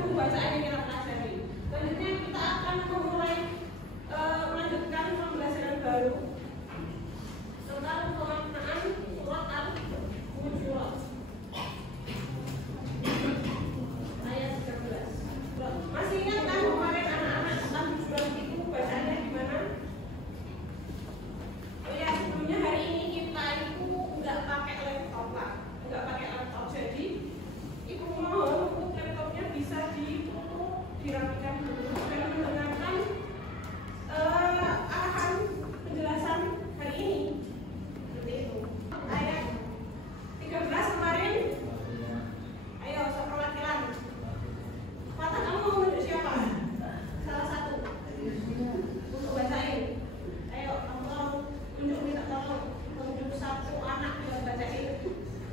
buku bacaan yang kita pelajari. Selanjutnya kita akan memulai melanjutkan pembelajaran baru tentang pemaknaan surat Al-Hujurat ayat 13. Masih ingat kan kemarin anak-anak Al-Hujurat itu bacaannya gimana? Oh ya, sebelumnya hari ini kita itu nggak pakai laptop lah, nggak pakai laptop. Jadi ibu mohon untuk laptopnya bisa ditutup, dirapikan dulu dan mendengarkan arahan penjelasan hari ini. Seperti itu. Ayat 13 kemarin. Ayo, perwakilan. Mata kamu mau menunjuk siapa? Salah satu. Untuk bacain. Ayo, kamu tolong tunjuk, minta tolong menunjuk satu anak yang bacain.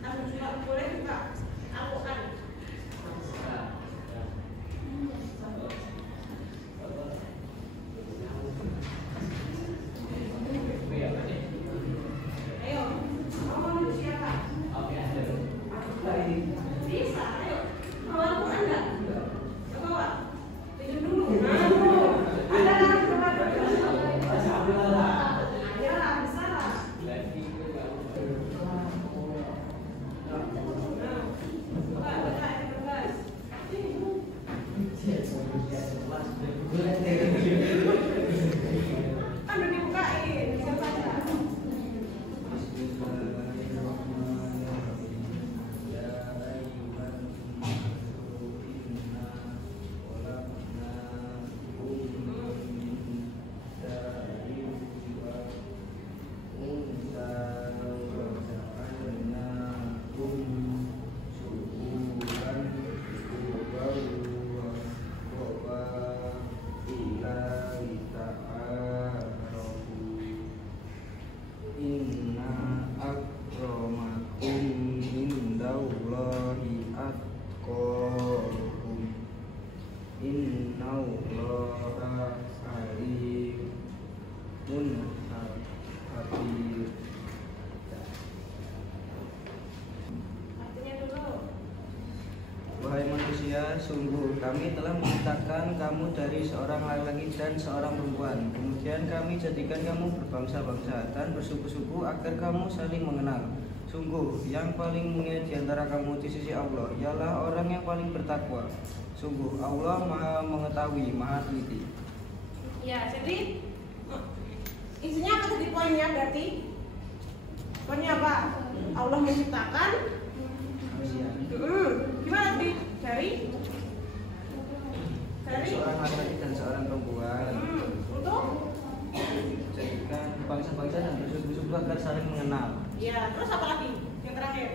Kamu juga boleh juga Al-Quran. Ayo, kamu mau menunjuk siapa? Bisa, ayo. Bawa Al-Quran enggak? Bawa. Tunjuk dulu. Ada ya, bisa lah. Kan udah dibukain, bisa baca. Wahai manusia, sungguh kami telah menciptakan kamu dari seorang laki-laki dan seorang perempuan. Kemudian kami jadikan kamu berbangsa-bangsa dan bersuku-suku agar kamu saling mengenal. Sungguh, yang paling mulia di antara kamu di sisi Allah ialah orang yang paling bertakwa. Sungguh, Allah Maha Mengetahui, Maha Teliti. Ya, jadi isinya apa tadi poinnya berarti? Poinnya apa? Allah menciptakan gimana tadi? Dari seorang laki-laki dan seorang perempuan. Untuk Jadikan bangsa-bangsa dan bersuku-suku agar saling mengenal. ya, terus apa lagi? Yang terakhir.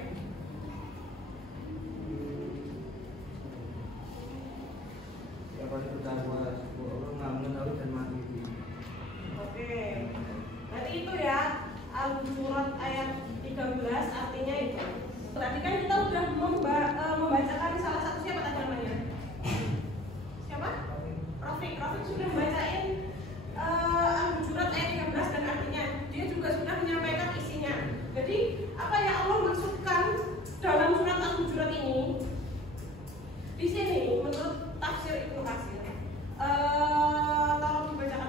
Yang paling bertakwa, Allah Maha Mengetahui dan Maha Teliti. Oke. Berarti itu ya Al-Hujurat ayat 13 artinya itu. Tadi kan kita udah membacakan salah satu, siapa tadi namanya? Siapa? Rafiq sudah bacain Al-Hujurat ayat 13 dan artinya. Dia juga sudah menyampaikan isinya. Jadi apa yang Allah maksudkan dalam surat Al-Hujurat ini? Di sini menurut tafsir Ibnu Katsir, tolong dibacakan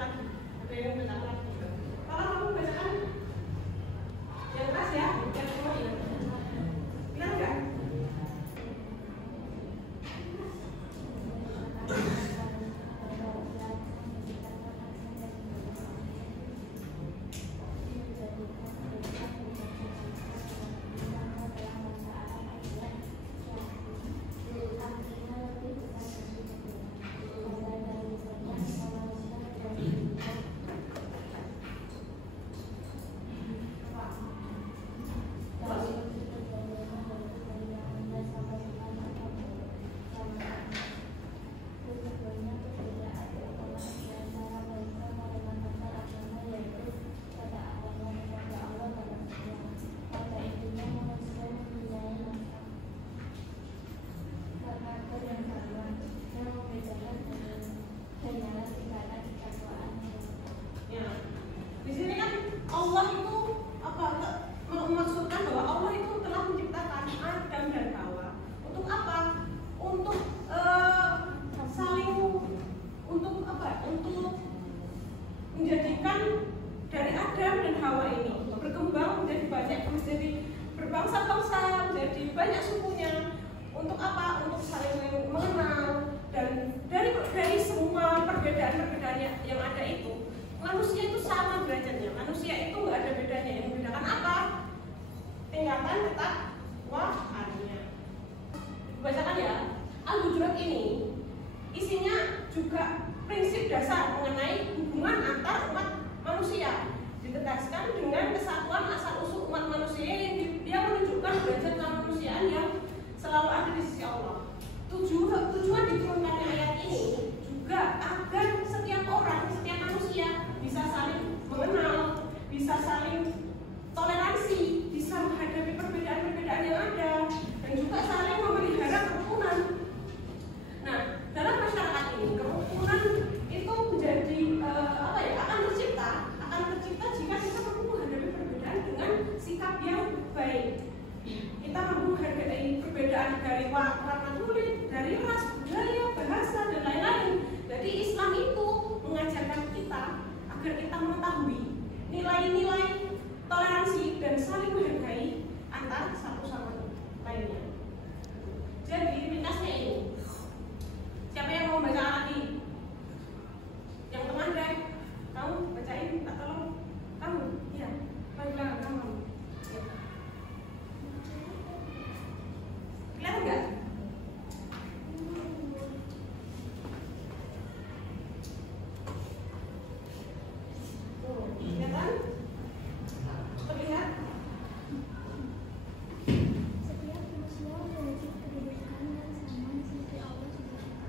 berbangsa-bangsa, menjadi banyak sukunya. Untuk apa? Untuk saling mengenal. Dan dari semua perbedaan-perbedaan yang ada itu, manusia itu sama derajatnya. Manusia itu nggak ada bedanya. Yang membedakan apa? Tingkatan ketakwaannya. Bacakan ya. Al-Hujurat ini isinya juga prinsip dasar mengenai hubungan antar umat manusia, ditegaskan dengan kesatuan asal-usul umat manusia yang dia menunjukkan derajat kemanusiaan yang selalu ada di sisi Allah. Tujuan diturunkannya ayat ini juga agar setiap orang, setiap manusia bisa saling mengenal, bisa saling toleransi, bisa menghadapi perbedaan-perbedaan yang ada, dan juga saling memelihara kerukunan. Nah, dalam masyarakat ini kerukunan itu menjadi akan tercipta jika kita mampu menghadapi perbedaan dengan sikap yang baik. Kita mampu menghargai perbedaan dari warna kulit, dari ras, budaya, bahasa, dan lain-lain. Jadi Islam itu mengajarkan kita agar kita mengetahui nilai-nilai toleransi dan saling menghargai antara satu sama lainnya. Jadi ringkasnya ini, siapa yang mau baca lagi? Yang tengah deh, kamu bacain atau kamu? Iya, bilang kamu. Ya. Kelihatan nggak? Kelihatan? Terlihat? Setiap manusia memiliki kedudukan yang sama di sisi Allah SWT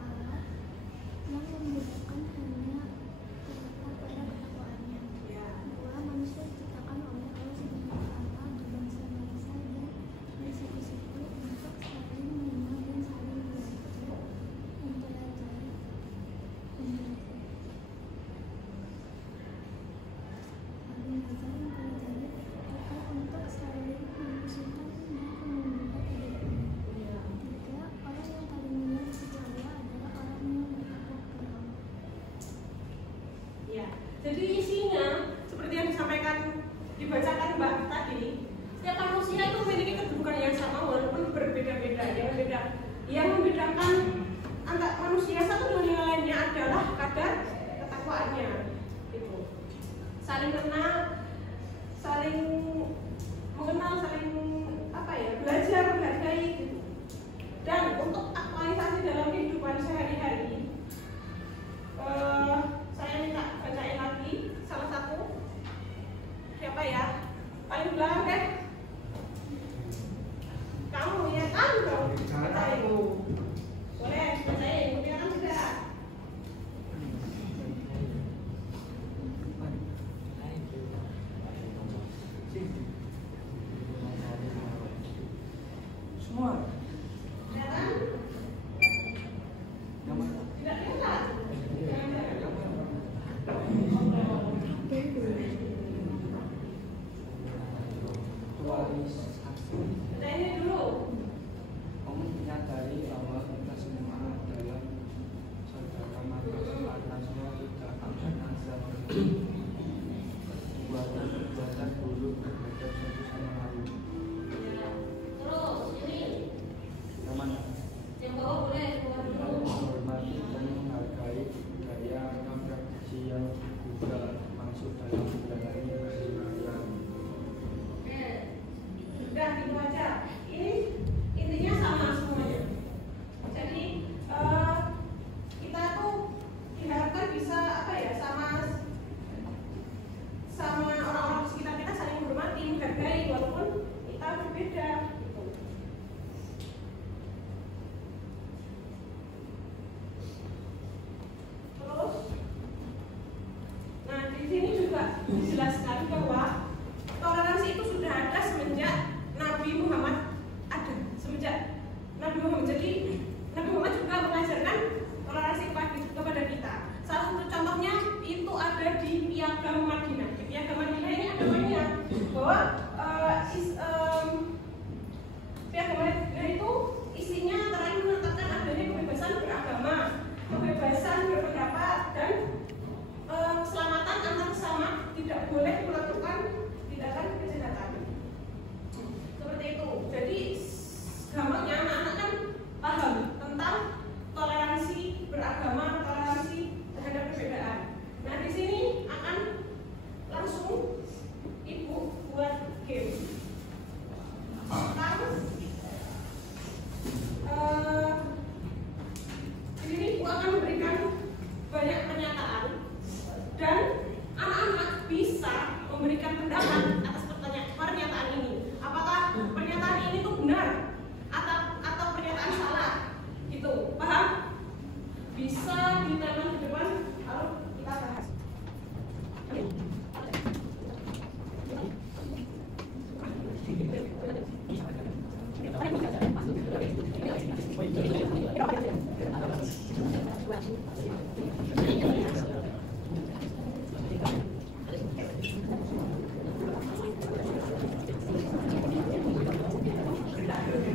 yang membedakan hanya terletak pada ketakwaannya. Dua, manusia diciptakan oleh Allah SWT berbangsa-bangsa dan bersuku-suku untuk saling mengenal dan saling belajar, mempelajari, atau untuk saling membersihkan dan menumbuhkan kehidupan. Tiga, orang yang paling mulia di sisi Allah adalah orang yang bertakwa kepada Allah. Ya, jadi isinya seperti yang dibacakan Mbak tadi, setiap manusia itu memiliki kedudukan yang sama walaupun berbeda-beda. Yang membedakan antara manusia satu dengan yang lainnya adalah kadar ketakwaannya. Gitu. Saling kenal, saling mengenal, saling belajar menghargai. Gitu. Dan untuk aktualisasi dalam kehidupan sehari-hari, saya minta bacain lagi salah satu. Siapa ya? Paling belakang deh. Kamu ya, kamu bacain. Boleh bacain, mungkin juga. Semua. Kelihatan? Tidak kelihatan? Kita ini dulu. Kamu menyadari bahwa kita semua adalah saudara maka atasnya tidak akan azab perbuatan buruk terhadap satu sama lain. Terus ini Yang mana? yang bawah boleh keluar dulu. Menghormati dan menghargai budaya dan tradisi yang juga masuk dalam budaya Indonesia. Oke, sudah gitu aja. Ini intinya sama semuanya. Jadi kita tuh diharapkan bisa sama orang-orang sekitar kita saling menghormati, menghargai walaupun kita berbeda. Gitu. Terus, nah di sini juga dijelaskan bahwa toleransi itu sudah ada semenjak Nabi Muhammad ada. Semenjak Nabi Muhammad, jadi Nabi Muhammad juga mengajarkan toleransi kepada kita. Salah satu contohnya itu ada di Piagam Madinah. Di Piagam Madinah ini ada banyak bahwa Piagam Madinah itu isinya antara lain menetapkan adanya kebebasan beragama, kebebasan berpendapat, dan keselamatan antar sesama. Tidak boleh melakukan Ibu akan memberikan banyak pernyataan dan anak-anak bisa memberikan pendapat atas pernyataan ini. Apakah pernyataan ini tuh benar atau pernyataan salah? Gitu, paham? Bisa ditempel di depan lalu kita bahas.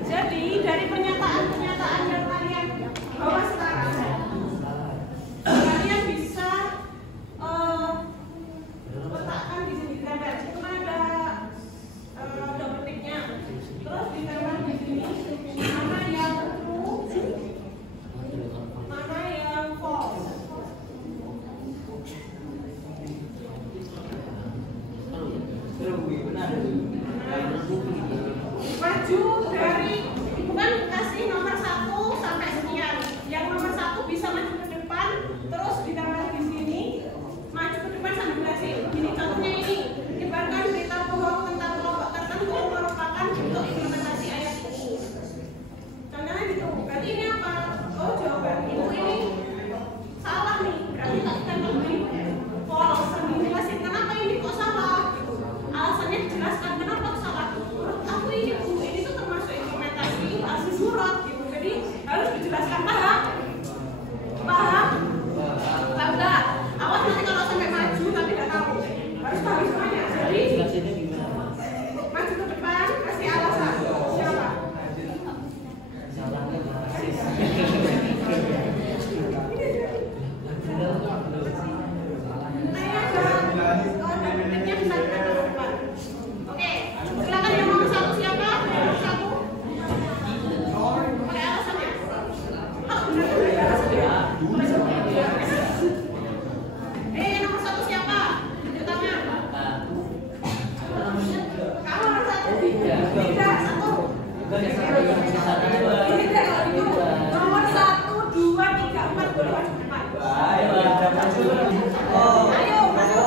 Jadi dari pernyataan-pernyataan yang kalian bawa sekarang, kalian bisa letakkan di sini, ditempel. Itu kan ada double ticknya. Terus ditempel di sini mana yang true, mana yang false. Maju dari, bukan kasih nomor 1 sampai sekian. Yang nomor 1 bisa maju ke depan, terus ditambah di sini, maju ke depan sambil kasih. Ini contohnya ini, ibaratkan berita bohong tentang kelompok tertentu merupakan bentuk implementasi ayat ini. Contohnya gitu. Berarti ini apa? Oh, jawaban ibu ini salah nih. Berarti kita lebih false. Jelasin kenapa ini kok salah. Alasannya dijelaskan kenapa kok salah. Menurut aku ini tuh termasuk implementasi asli surat gitu. Jadi harus dijelaskan, paham? Paham? Paham nggak? Awas nanti kalau sampai maju tapi nggak tahu. Harus tahu semuanya. Jadi maju ke depan kasih alasan. Siapa? Oke, silakan yang nomor 1 siapa? Nomor 1. Pakai alasannya. Oh, benar alasannya. Nomor 1 siapa? Tunjuk tangan. Kamu nomor 1. Tidak, 1. Nomor 1, 2, 3, 4 boleh maju ke depan. Ayo, maju.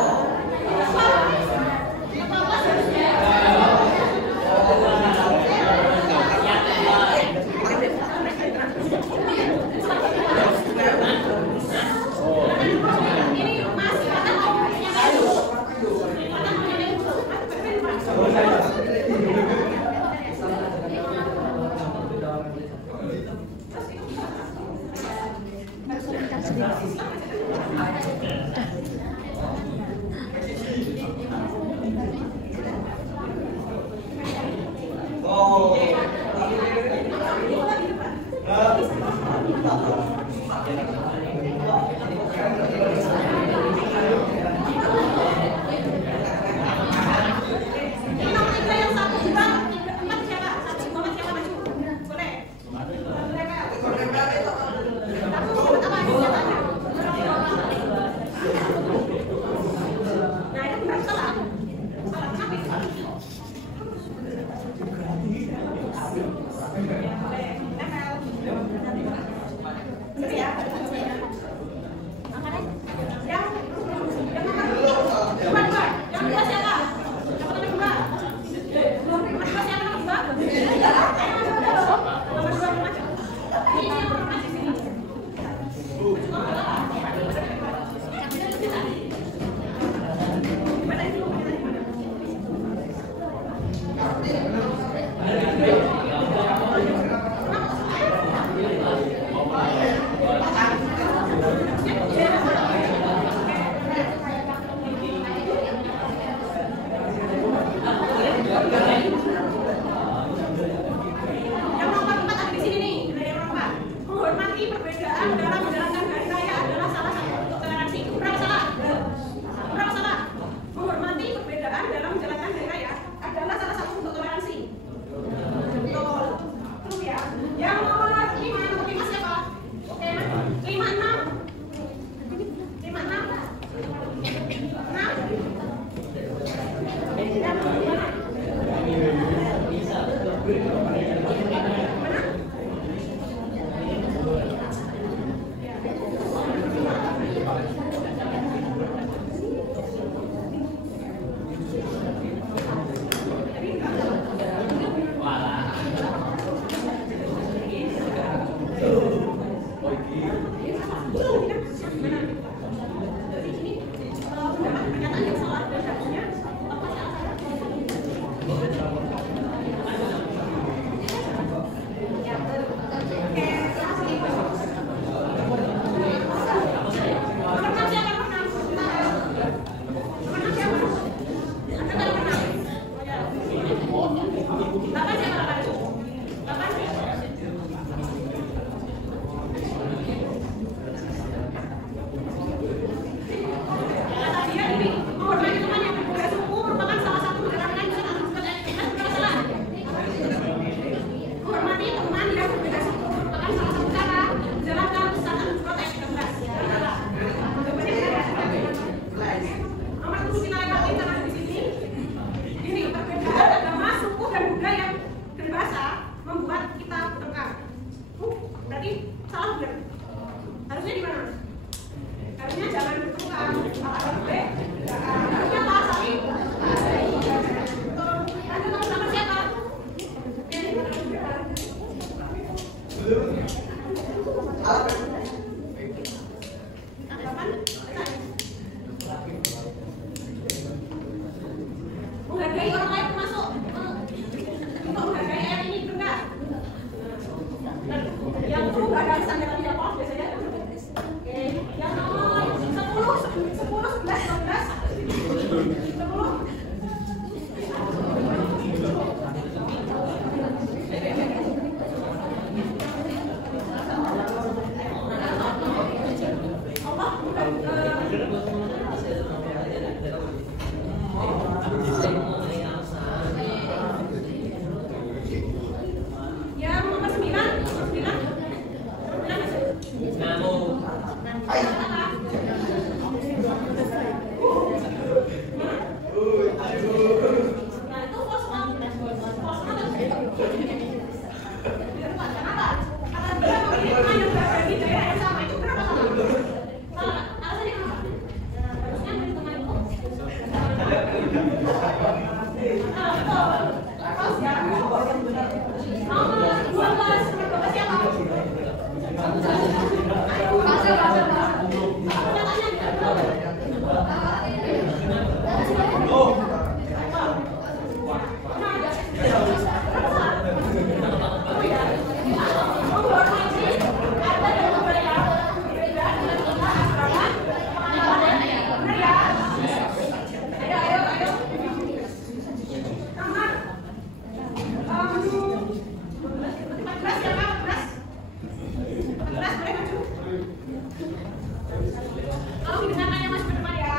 Tolong didengarkan yang masuk ke depan ya.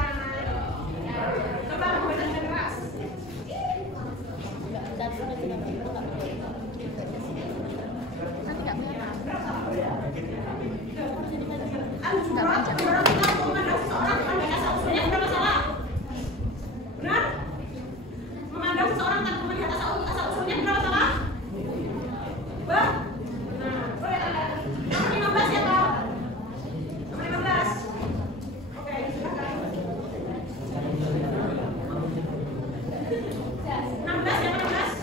Coba membaca dengan keras. Al-Jurat berarti kamu memandang seseorang memandang asal usulnya berapa salah? Benar? Memandang seseorang tanpa melihat asal usulnya berapa salah? Bah? Nah, boleh ada. Nomor 15 ya, Pak? Nomor 15. Oke, silakan. 16 ya, 16?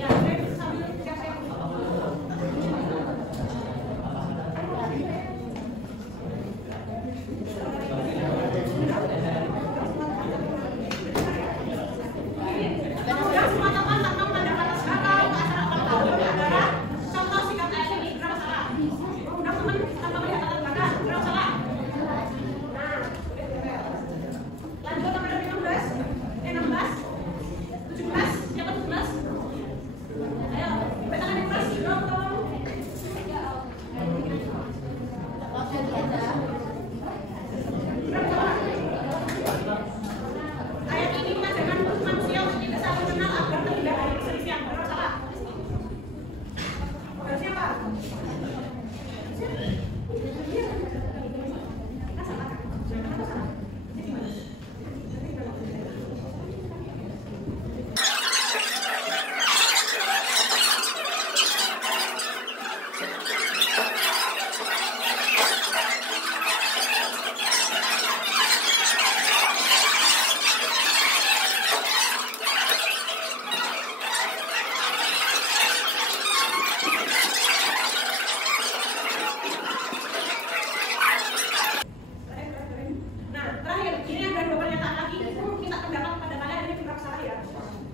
Ya, boleh sambil siapa yang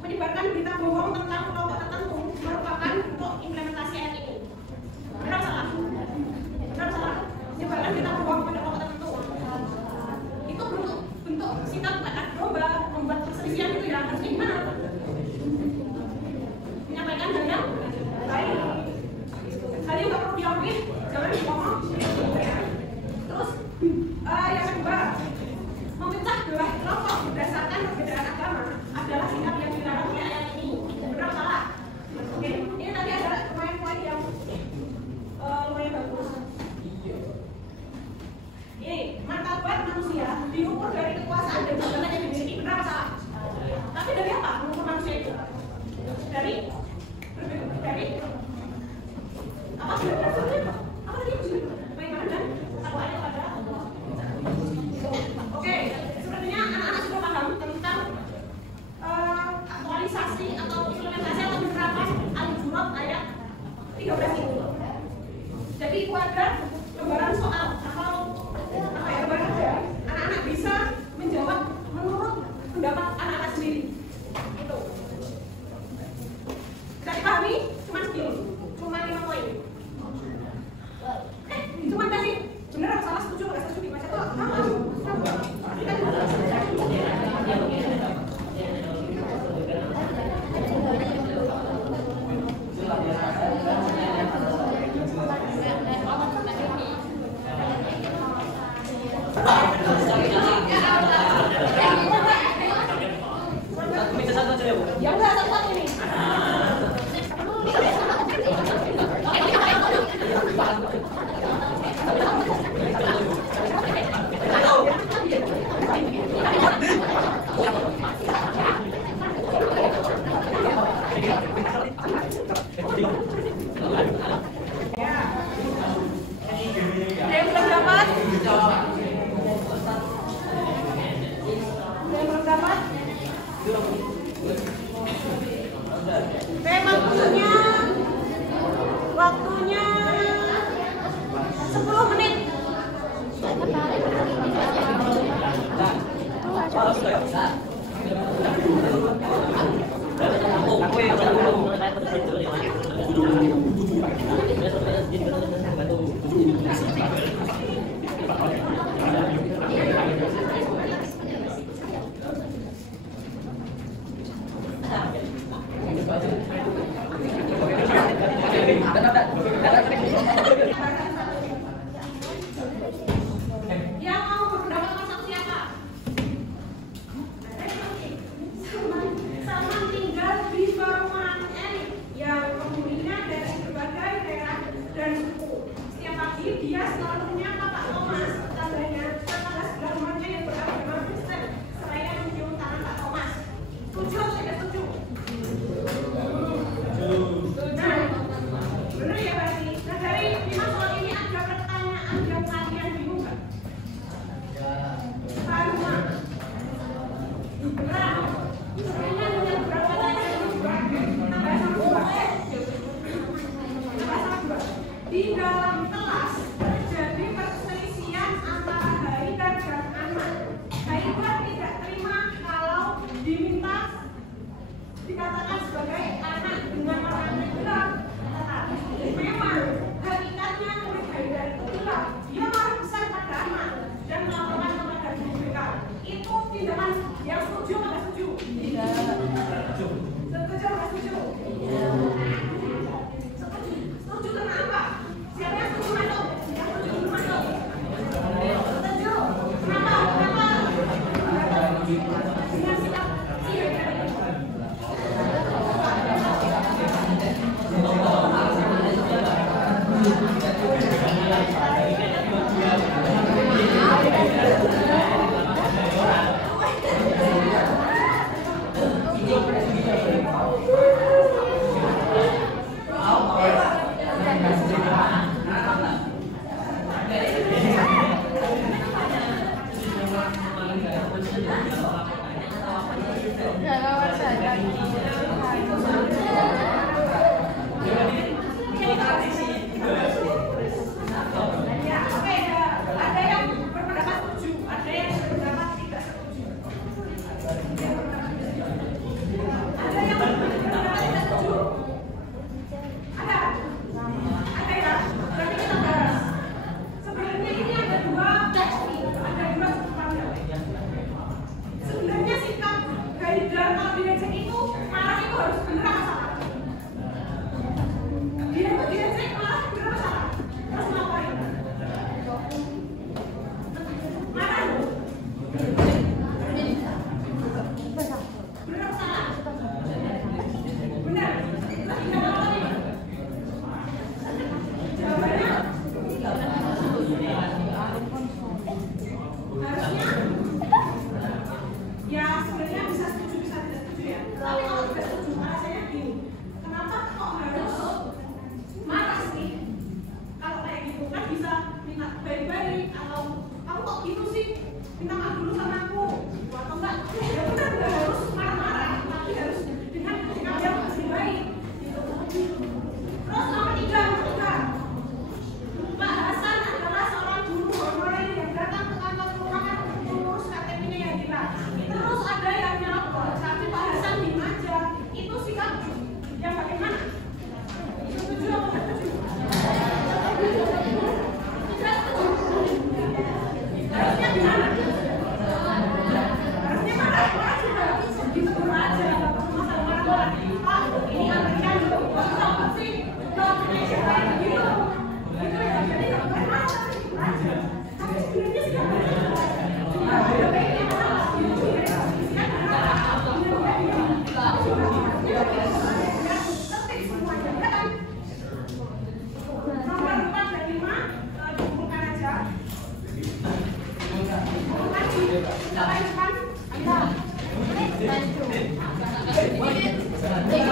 menyebarkan berita bohong tentang kelompok tertentu merupakan bentuk implementasi ayat ini. Benar salah? Benar salah? Menyebarkan berita bohong pada kelompok tertentu itu bentuk sikap bukan domba membuat perselisihan itu ya harusnya gimana? Menyampaikan hal yang baik. Hal yang nggak perlu diomongin, jangan diomong. Terus yang kedua, memecah belah kelompok berdasarkan perbedaan agama adalah sikap yang dilarang oleh ayat ini. Benar salah? Oke, ini tadi ada poin-poin yang lumayan bagus. Ini martabat manusia diukur dari kekuasaan dan jabatan yang dimiliki. Benar salah? Tapi dari apa mengukur manusia itu? Dari apa? Apa tadi? Bagaimana dan takwanya pada? Oke, sepertinya anak-anak sudah paham tentang aktualisasi atau implementasi atau penerapan Al-Jurat ayat 13 itu. Jadi itu ada gambaran soal atau apa ya, gambaran aja. Anak-anak bisa menjawab menurut pendapat anak-anak sendiri. Itu. Bisa dipahami? Cuma segini, cuma 5 poin. Cuma kasih benar atau salah, setuju atau nggak setuju dibaca tuh sama. Ya udah satu ini. Ada yang belum dapat? artinya Pak Thomas, tandanya tanggal 11 Maret yang beragama Kristen. Saya mencium tangan Pak Thomas. Setuju atau tidak setuju? Nah, benar ya berarti. Nah dari 5 soal ini ada pertanyaan yang kalian bingung nggak? Sama. Benar. Sebenarnya dengan berapa tanya tambah sama 2. Di dalam kelas terjadi perselisihan antara Haidar dan Ahmad. Haidar tidak terima kalau diminta dikatakan sebagai anak dengan orang Islam. Memang hakikatnya murid Haidar itu hilang. Dia marah besar pada Ahmad dan melaporkan kepada guru BK. Itu tindakan yang setuju atau tidak setuju? Tidak. Setuju atau setuju? Setuju kenapa? Siapa yang setuju masuk? Yang setuju masuk? Setuju. Kenapa? Kenapa? Dengan sikap si Haidar ini. Thank you.